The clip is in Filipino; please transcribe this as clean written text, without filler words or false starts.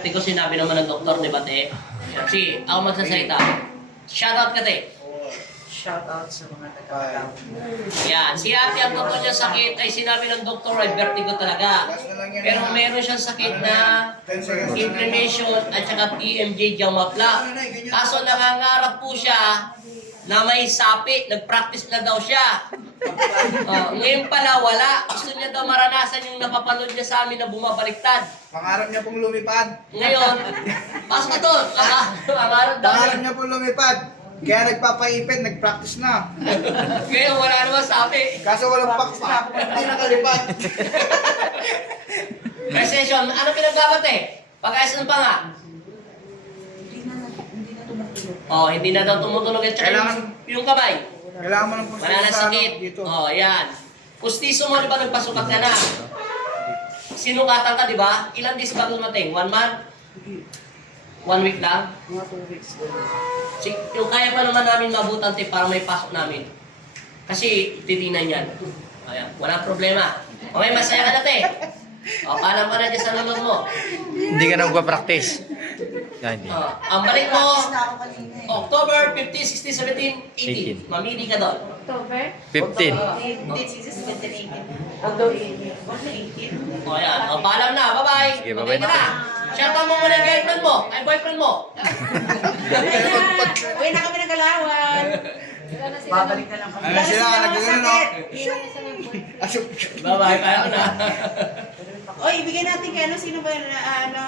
Hindi ko sinabi naman ng doktor ni Bate. Kasi ako magsasalita. Shoutout ka, te. Shoutout sa mga taga-Palawan. Yan. Si ate, ang totoo niya sakit ay sinabi ng doktor ay vertigo talaga. Pero meron siyang sakit na inflammation at saka TMJ Jamapla. Kaso nangangarap po siya na may sapi. Nag-practice na daw siya. Ngayon pala wala. Gusto niya daw maranasan yung napapanood niya sa amin na bumabaliktad. Pangarap niya pong lumipad. Ngayon, pasok ka doon. Pangarap daw. Pangarap niya pong lumipad. Kaya nagpapaipit, nag-practice na. Ngayon wala naman sapi. Kaso walang pakpak, hindi nakalipad. Recession, ano pinagbabat eh? Pag-ayos ng panga. Hindi na tumutulog. Oh, hindi na daw tumutulog at saka yung kamay. Kailangan mo ng pustiso Wala na sa sakit. dito. Oh, yan. Pustiso mo, di ba nagpasukat ka na? Sinukatan ka, di ba? Ilan days ba dumating? 1 month? 1 week lang? Mga 2 weeks ko. Yung kaya pa naman namin mabutan, te, para may pasok namin. Kasi titinan yan. Ayan, walang problema. Okay, masaya ka na, te. O, paalam ka na dyan sa nunod mo. Hindi ka na magpa-practice. Hindi. Ang balik mo, Practice na ako kanina eh. October 15, 16, 17, 18. Mamili ka doon. October? 15. Hindi, 6, 17, 18. Although 18. O yan. O, paalam na. Bye-bye. Sige, bye-bye Ka na. Shoutout mo muna yung girlfriend mo. Ay, boyfriend mo. Uy na kami ng Galawan. Wala na sila. Babalik na lang kami. Ayun sila, nagagano, no? Asok. Bye-bye. Paalam na. Oy, ibigay natin kay ano, sino ba na ano?